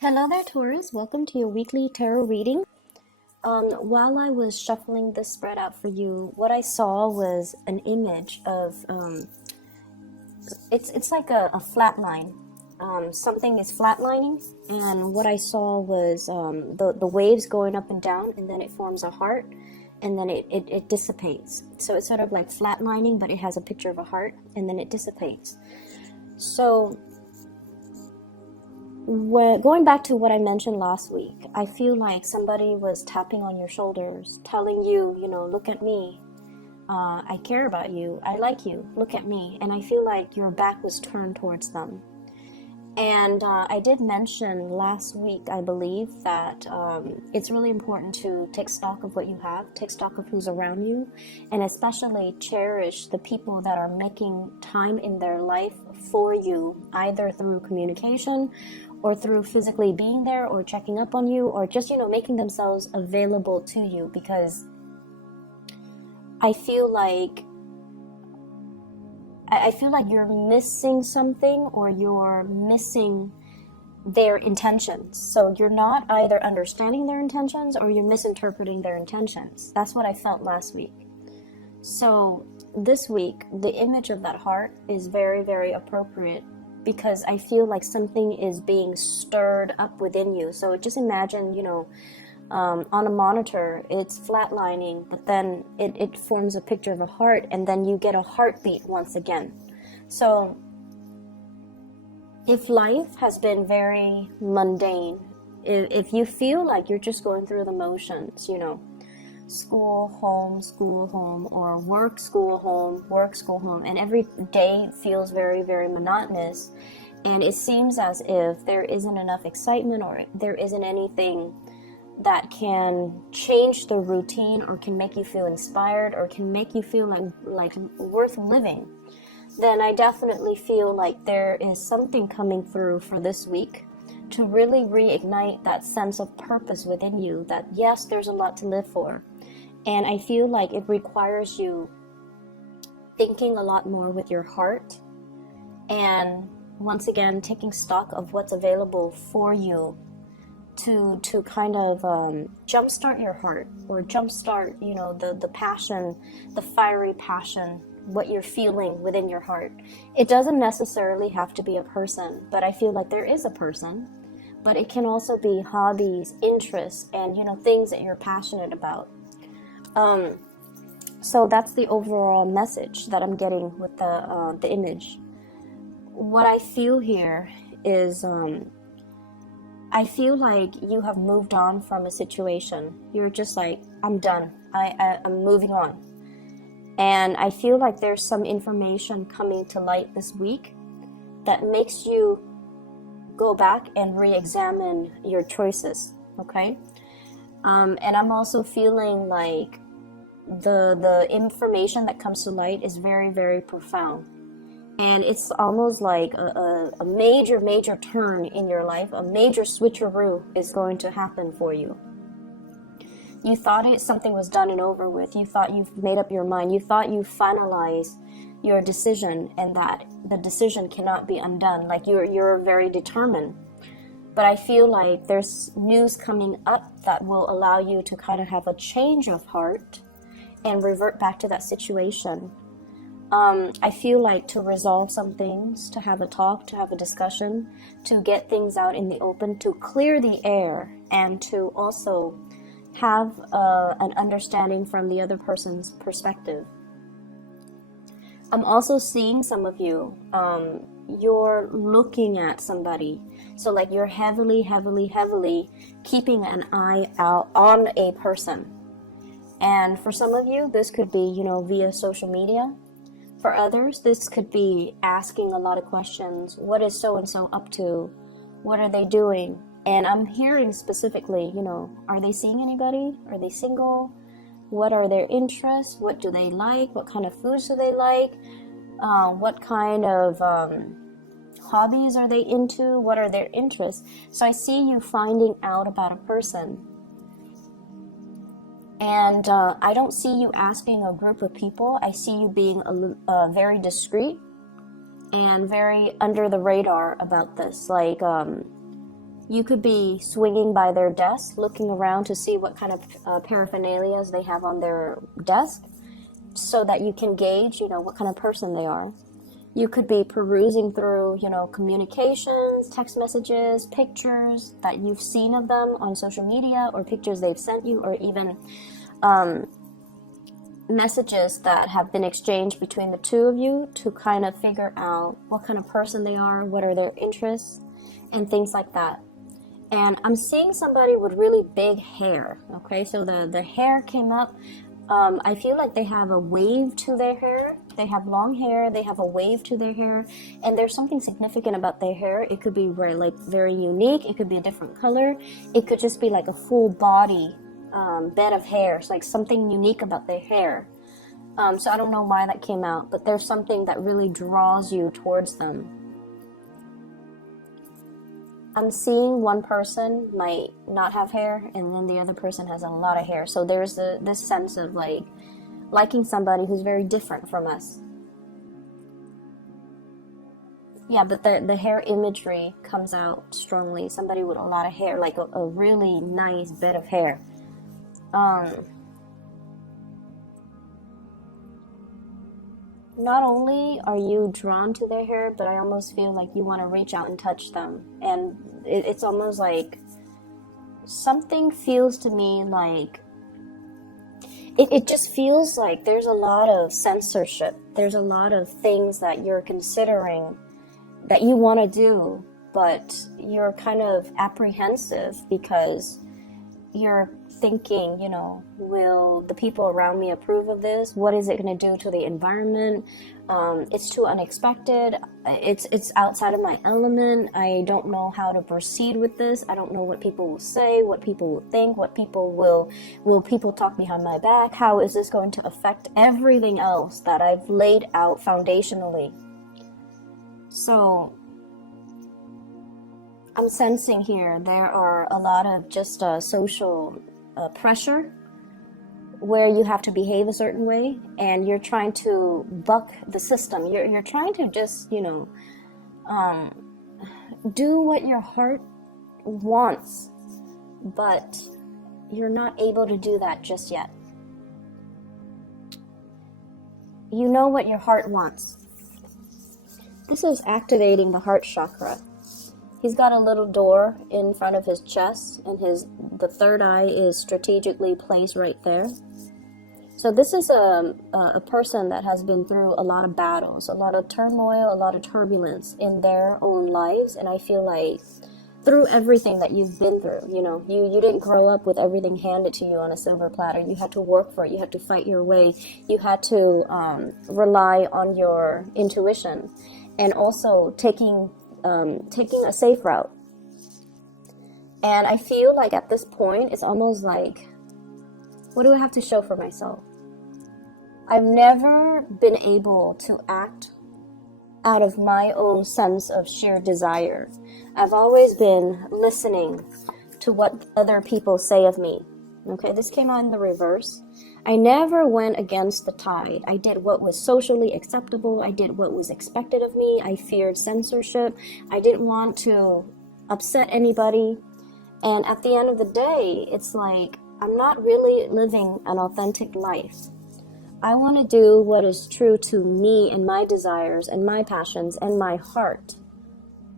Hello there, Taurus. Welcome to your weekly tarot reading. While I was shuffling this spread out for you, what I saw was an image of it's like a flat line. Something is flatlining, and what I saw was the waves going up and down, and then it forms a heart, and then it dissipates. So it's sort of like flatlining, but it has a picture of a heart, and then it dissipates. So going back to what I mentioned last week, I feel like somebody was tapping on your shoulders, telling you, look at me. I care about you. I like you. Look at me. And I feel like your back was turned towards them. And I did mention last week, I believe, that it's really important to take stock of what you have, take stock of who's around you, and especially cherish the people that are making time in their life for you, either through communication or through physically being there or checking up on you or just, making themselves available to you, because I feel like you're missing something or you're missing their intentions. So you're not either understanding their intentions or you're misinterpreting their intentions. That's what I felt last week. So this week, the image of that heart is very, very appropriate because I feel like something is being stirred up within you. So just imagine, on a monitor, it's flatlining, but then it forms a picture of a heart, and then you get a heartbeat once again. So if life has been very mundane, if you feel like you're just going through the motions, school, home, or work, school, home, and every day feels very, very monotonous, and it seems as if there isn't enough excitement or there isn't anything that can change the routine or can make you feel inspired or can make you feel like worth living, then I definitely feel like there is something coming through for this week to really reignite that sense of purpose within you, that yes, there's a lot to live for. And I feel like it requires you thinking a lot more with your heart and once again taking stock of what's available for you to kind of jumpstart your heart or jumpstart, the passion, the fiery passion, what you're feeling within your heart. It doesn't necessarily have to be a person, but I feel like there is a person, but it can also be hobbies, interests, and, things that you're passionate about. So that's the overall message that I'm getting with the image. What I feel here is I feel like you have moved on from a situation. You're just like, I'm done. I'm moving on. And I feel like there's some information coming to light this week that makes you go back and re-examine your choices, okay? And I'm also feeling like the information that comes to light is very, very profound. And it's almost like a major turn in your life, a major switcheroo is going to happen for you. You thought something was done and over with. You thought you've made up your mind. You thought you finalized your decision and that the decision cannot be undone. Like you're very determined. But I feel like there's news coming up that will allow you to kind of have a change of heart and revert back to that situation. I feel like to resolve some things, to have a talk, to have a discussion, to get things out in the open, to clear the air, and to also have an understanding from the other person's perspective. I'm also seeing some of you, you're looking at somebody. So like you're heavily keeping an eye out on a person. And for some of you, this could be, via social media. For others, this could be asking a lot of questions. What is so-and-so up to? What are they doing? And I'm hearing specifically, are they seeing anybody? Are they single? What are their interests? What do they like? What kind of foods do they like? What kind of hobbies are they into? What are their interests? So I see you finding out about a person. And I don't see you asking a group of people. I see you being very discreet and very under the radar about this. Like You could be swinging by their desk, looking around to see what kind of paraphernalia they have on their desk, so that you can gauge, what kind of person they are. You could be perusing through, communications, text messages, pictures that you've seen of them on social media, or pictures they've sent you, or even messages that have been exchanged between the two of you, to kind of figure out what kind of person they are, what are their interests, and things like that. And I'm seeing somebody with really big hair. Okay, so the hair came up. I feel like they have a wave to their hair. They have long hair. They have a wave to their hair, and there's something significant about their hair. It could be very unique. It could be a different color. It could just be like a full body bed of hair. It's like something unique about their hair. So I don't know why that came out, but there's something that really draws you towards them. I'm seeing one person might not have hair, and then the other person has a lot of hair. So there's this sense of liking somebody who's very different from us. Yeah, but the hair imagery comes out strongly. Somebody with a lot of hair, like a really nice bed of hair. Not only are you drawn to their hair, but I almost feel like you want to reach out and touch them. And it's almost like something feels to me like it just feels like there's a lot of censorship. There's a lot of things that you're considering that you want to do, but you're kind of apprehensive because you're thinking, will the people around me approve of this? What is it going to do to the environment? It's too unexpected. It's outside of my element. I don't know how to proceed with this. I don't know what people will say, what people will think, what people will people talk behind my back? How is this going to affect everything else that I've laid out foundationally? So I'm sensing here there are a lot of just social pressure where you have to behave a certain way, and you're trying to buck the system. You're trying to just, do what your heart wants, but you're not able to do that just yet. You know what your heart wants. This is activating the heart chakra. He's got a little door in front of his chest, and the third eye is strategically placed right there. So this is a person that has been through a lot of battles, a lot of turmoil, a lot of turbulence in their own lives. And I feel like through everything that you've been through, you didn't grow up with everything handed to you on a silver platter. You had to work for it. You had to fight your way. You had to rely on your intuition, and also taking a safe route. And I feel like at this point, it's almost like, what do I have to show for myself? I've never been able to act out of my own sense of sheer desire. I've always been listening to what other people say of me. Okay, this came out in the reverse. I never went against the tide. I did what was socially acceptable. I did what was expected of me. I feared censorship. I didn't want to upset anybody. And at the end of the day, it's like, I'm not really living an authentic life. I want to do what is true to me and my desires and my passions and my heart.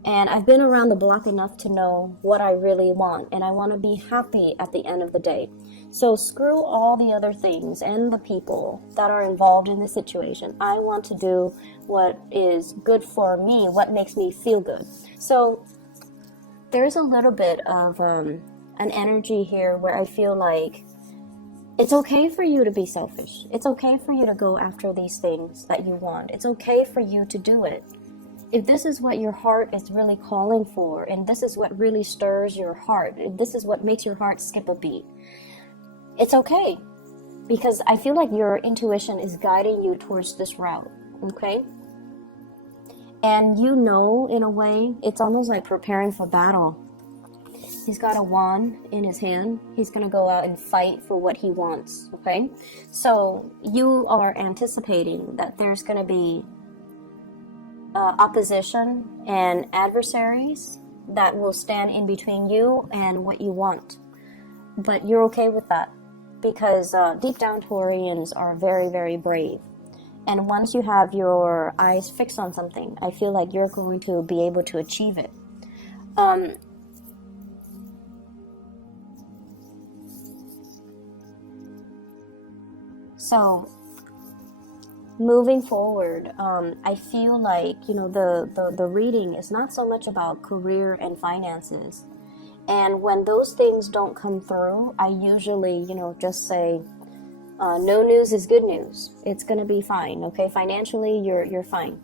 And I've been around the block enough to know what I really want, and I want to be happy at the end of the day. So screw all the other things and the people that are involved in the situation. I want to do what is good for me, what makes me feel good. So there's a little bit of an energy here where I feel like it's okay for you to be selfish. It's okay for you to go after these things that you want. It's okay for you to do it. If this is what your heart is really calling for, and this is what really stirs your heart, if this is what makes your heart skip a beat, it's okay. Because I feel like your intuition is guiding you towards this route, okay? And in a way, it's almost like preparing for battle. He's got a wand in his hand. He's going to go out and fight for what he wants, okay? So you are anticipating that there's going to be opposition and adversaries that will stand in between you and what you want. But you're okay with that because deep down Taurians are very, very brave. And once you have your eyes fixed on something, I feel like you're going to be able to achieve it. So moving forward, I feel like, you know, the reading is not so much about career and finances. And when those things don't come through, I usually, you know, just say, no news is good news. It's gonna be fine, okay? Financially, you're fine.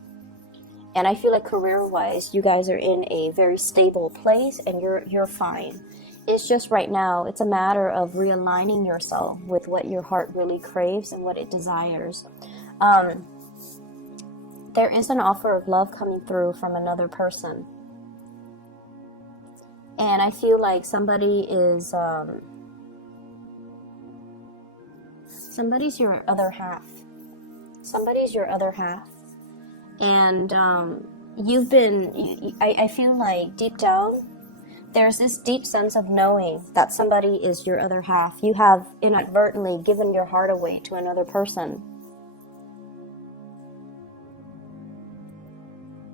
And I feel like career-wise, you guys are in a very stable place, and you're fine. It's just right now, it's a matter of realigning yourself with what your heart really craves and what it desires. There is an offer of love coming through from another person. And I feel like somebody is, somebody's your other half. Somebody's your other half. And you've been, I feel like deep down, there's this deep sense of knowing that somebody is your other half. You have inadvertently given your heart away to another person.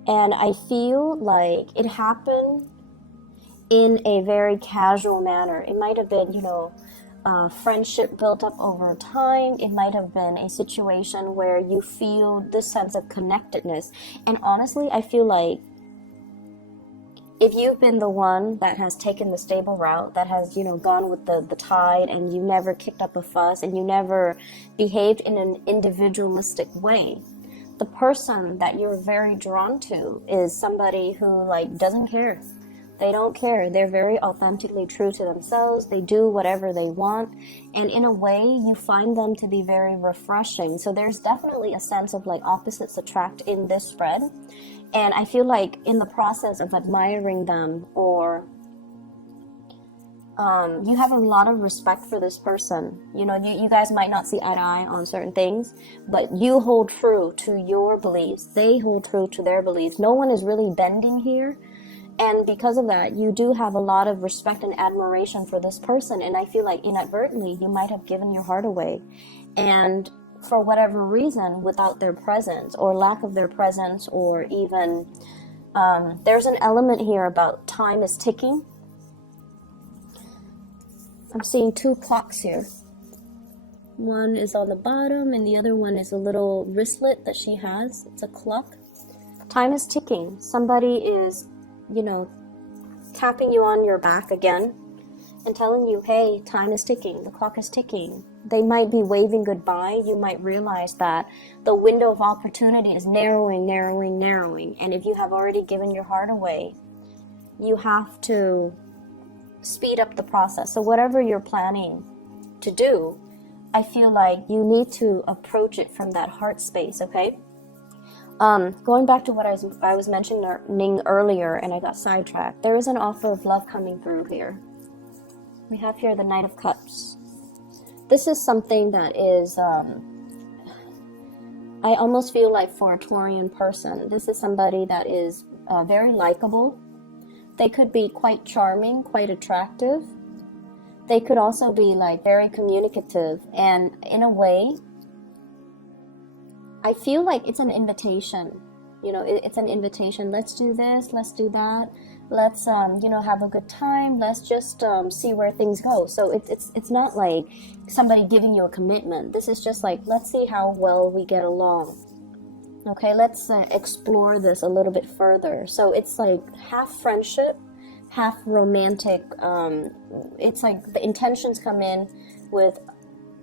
And I feel like it happened in a very casual manner. It might have been, you know, friendship built up over time. It might have been a situation where you feel this sense of connectedness. And honestly, I feel like if you've been the one that has taken the stable route, that has, you know, gone with the tide, and you never kicked up a fuss, and you never behaved in an individualistic way, the person that you're very drawn to is somebody who, like, doesn't care. They don't care. They're very authentically true to themselves. They do whatever they want. And in a way, you find them to be very refreshing. So there's definitely a sense of, like, opposites attract in this spread. And I feel like in the process of admiring them, or you have a lot of respect for this person. You know, you guys might not see eye to eye on certain things, but you hold true to your beliefs. They hold true to their beliefs. No one is really bending here. And because of that, you do have a lot of respect and admiration for this person. And I feel like inadvertently, you might have given your heart away. And for whatever reason, without their presence or lack of their presence, or even there's an element here about time is ticking. I'm seeing two clocks here. One is on the bottom and the other one is a little wristlet that she has. It's a clock. Time is ticking. Somebody is, you know, tapping you on your back again and telling you, hey, time is ticking. The clock is ticking. They might be waving goodbye. You might realize that the window of opportunity is narrowing. And if you have already given your heart away, you have to speed up the process. So whatever you're planning to do, I feel like you need to approach it from that heart space, okay? Going back to what I was mentioning earlier, and I got sidetracked. There is an offer of love coming through here. We have here the Knight of Cups. This is something that is, I almost feel like for a Taurian person, this is somebody that is very likable. They could be quite charming, quite attractive. They could also be, like, very communicative. And in a way, I feel like it's an invitation. You know, it's an invitation. Let's do this. Let's do that. Let's, you know, have a good time. Let's just see where things go. So it's not like somebody giving you a commitment. This is just like, let's see how well we get along. Okay, let's explore this a little bit further. So it's like half friendship, half romantic. It's like the intentions come in with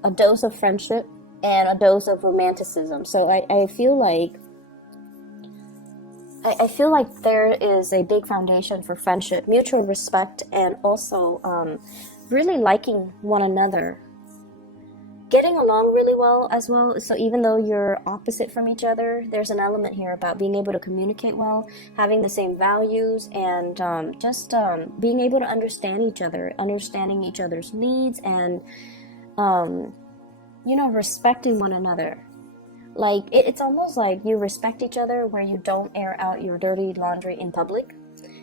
a dose of friendship and a dose of romanticism. So I feel like there is a big foundation for friendship, mutual respect, and also really liking one another. Getting along really well as well. So even though you're opposite from each other, there's an element here about being able to communicate well, having the same values, and just being able to understand each other, understanding each other's needs, and you know, respecting one another. Like, it's almost like you respect each other where you don't air out your dirty laundry in public.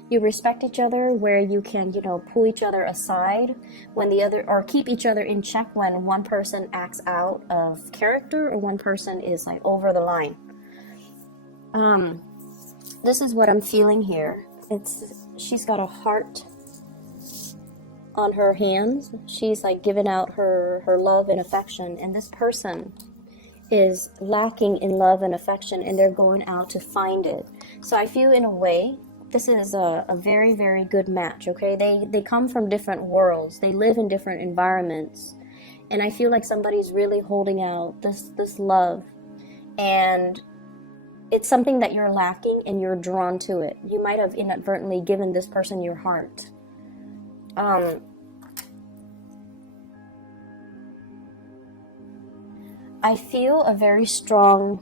You respect each other, where you can, pull each other aside when the other, or keep each other in check when one person acts out of character or one person is like over the line. This is what I'm feeling here. She's got a heart on her hands. She's like giving out her love and affection, and this person is lacking in love and affection, and they're going out to find it. So I feel, in a way, this is a very, very good match, okay? They come from different worlds. They live in different environments. And I feel like somebody's really holding out this love. And it's something that you're lacking, and you're drawn to it. You might have inadvertently given this person your heart. I feel a very strong...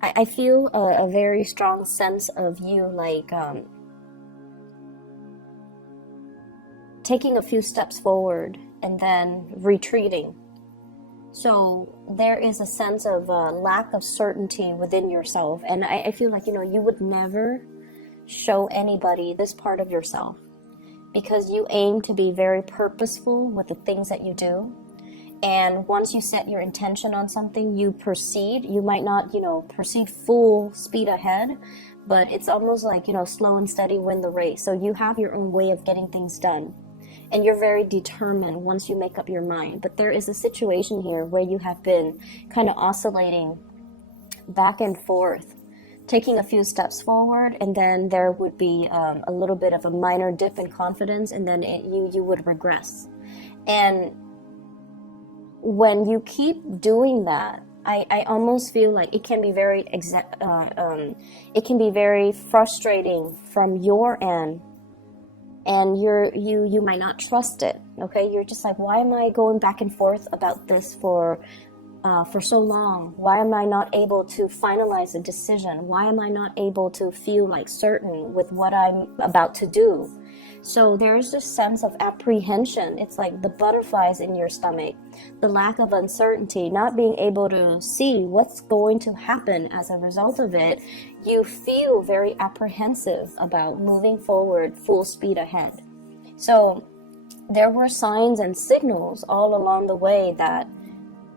I feel a very strong sense of you, like, taking a few steps forward and then retreating. So there is a sense of lack of certainty within yourself. And I feel like, you would never show anybody this part of yourself, because you aim to be very purposeful with the things that you do. And once you set your intention on something, you proceed. You might not, proceed full speed ahead, but it's almost like, slow and steady win the race. So you have your own way of getting things done. And you're very determined once you make up your mind. But there is a situation here where you have been kind of oscillating back and forth, taking a few steps forward, and then there would be a little bit of a minor dip in confidence, and then you would regress. And when you keep doing that, I almost feel like it can be very frustrating from your end, and you might not trust it. Okay, you're just like, why am I going back and forth about this for so long? Why am I not able to finalize a decision? Why am I not able to feel like certain with what I'm about to do? So there is this sense of apprehension. It's like the butterflies in your stomach, the lack of uncertainty, not being able to see what's going to happen as a result of it. You feel very apprehensive about moving forward full speed ahead. So there were signs and signals all along the way that,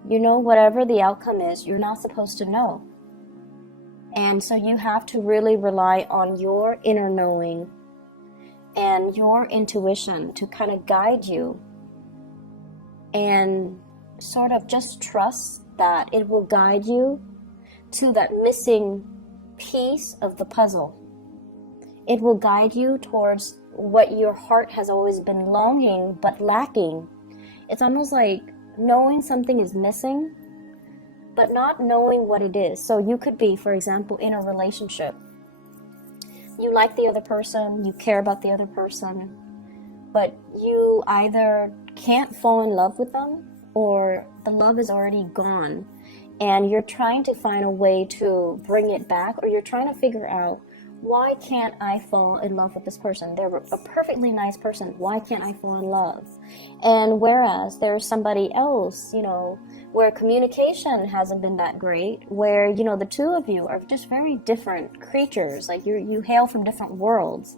whatever the outcome is, you're not supposed to know. And so you have to really rely on your inner knowing and your intuition to kind of guide you, and sort of just trust that it will guide you to that missing piece of the puzzle. It will guide you towards what your heart has always been longing but lacking. It's almost like knowing something is missing, but not knowing what it is. So you could be, for example, in a relationship. You like the other person, you care about the other person, but you either can't fall in love with them, or the love is already gone, and you're trying to find a way to bring it back, or you're trying to figure out, why can't I fall in love with this person? They're a perfectly nice person. Why can't I fall in love? And whereas there's somebody else, where communication hasn't been that great, where, the two of you are just very different creatures. Like you hail from different worlds.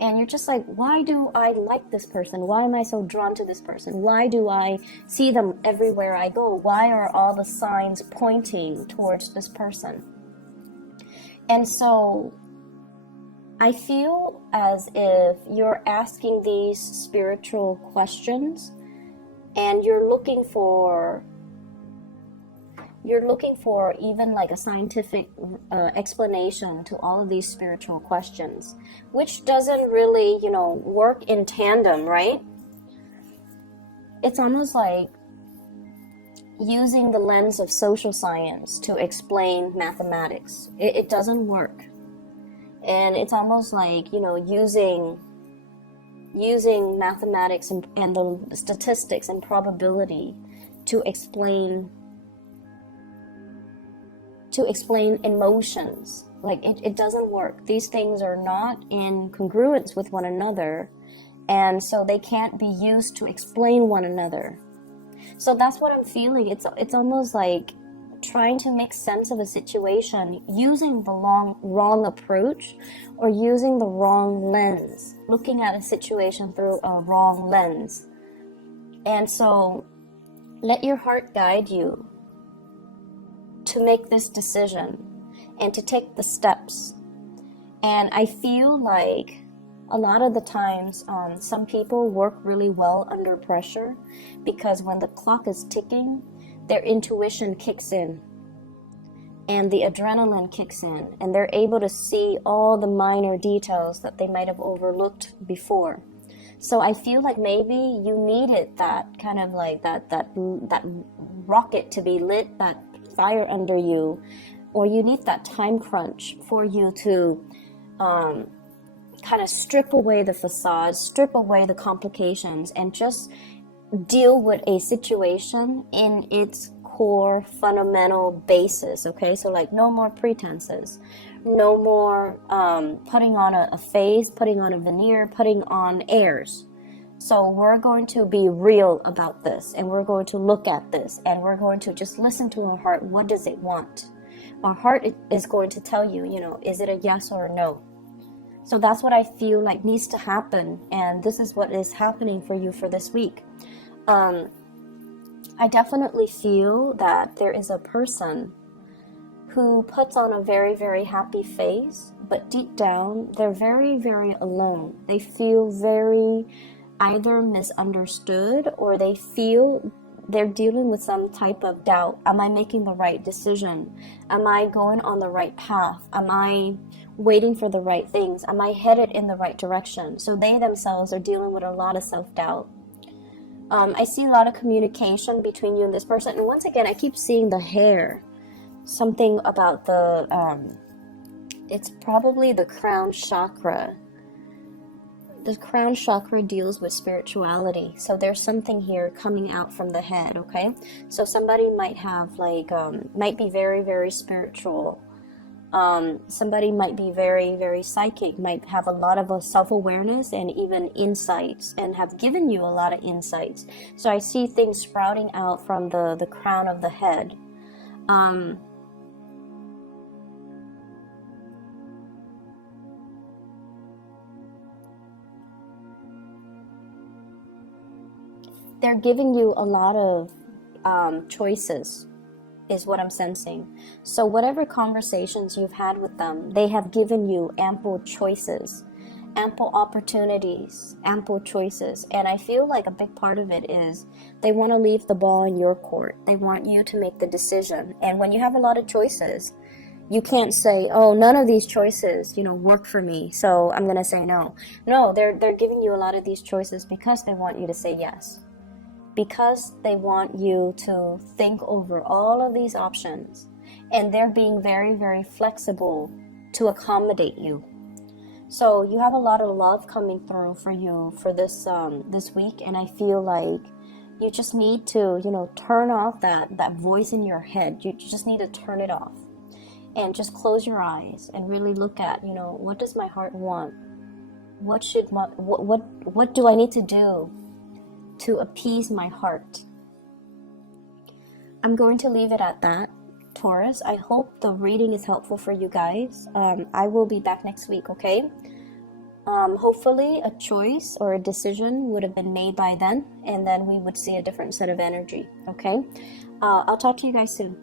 And you're just like, why do I like this person? Why am I so drawn to this person? Why do I see them everywhere I go? Why are all the signs pointing towards this person? And so I feel as if you're asking these spiritual questions, and you're looking for even like a scientific explanation to all of these spiritual questions, which doesn't really, work in tandem, right? It's almost like using the lens of social science to explain mathematics. It doesn't work. And it's almost like, using mathematics and the statistics and probability to explain emotions. Like it doesn't work. These things are not in congruence with one another, and so they can't be used to explain one another. So that's what I'm feeling. It's almost like trying to make sense of a situation using the wrong approach, or using the wrong lens, looking at a situation through a wrong lens. And so let your heart guide you to make this decision and to take the steps. And I feel like a lot of the times, some people work really well under pressure, because when the clock is ticking, their intuition kicks in and the adrenaline kicks in, and they're able to see all the minor details that they might have overlooked before. So I feel like maybe you needed that kind of like that rocket to be lit, that fire under you, or you need that time crunch for you to kind of strip away the facade, strip away the complications, and just deal with a situation in its core fundamental basis. Okay, so like no more pretenses, no more putting on a face, putting on a veneer, putting on airs. So we're going to be real about this, and we're going to look at this, and we're going to just listen to our heart. What does it want? Our heart is going to tell you, is it a yes or a no? So that's what I feel like needs to happen, and this is what is happening for you for this week. I definitely feel that there is a person who puts on a very, very happy face, but deep down, they're very, very alone. They feel very either misunderstood, or they feel they're dealing with some type of doubt. Am I making the right decision? Am I going on the right path? Am I waiting for the right things? Am I headed in the right direction? So they themselves are dealing with a lot of self-doubt. I see a lot of communication between you and this person. And once again, I keep seeing the hair. Something about it's probably the crown chakra. The crown chakra deals with spirituality. So there's something here coming out from the head, okay? So somebody might have might be very, very spiritual. Somebody might be very, very psychic, might have a lot of self-awareness and even insights, and have given you a lot of insights. So I see things sprouting out from the crown of the head. They're giving you a lot of choices, is what I'm sensing. So whatever conversations you've had with them, they have given you ample choices, ample opportunities, ample choices. And I feel like a big part of it is they want to leave the ball in your court. They want you to make the decision. And when you have a lot of choices, you can't say, oh, none of these choices, work for me, so I'm going to say no. No, they're giving you a lot of these choices because they want you to say yes. Because they want you to think over all of these options, and they're being very, very flexible to accommodate you. So you have a lot of love coming through for you for this week, and I feel like you just need to, turn off that voice in your head. You just need to turn it off and just close your eyes and really look at, what does my heart want? What do I need to do to appease my heart? I'm going to leave it at that, Taurus. I hope the reading is helpful for you guys. I will be back next week, okay? Hopefully a choice or a decision would have been made by then, and then we would see a different set of energy, okay? I'll talk to you guys soon.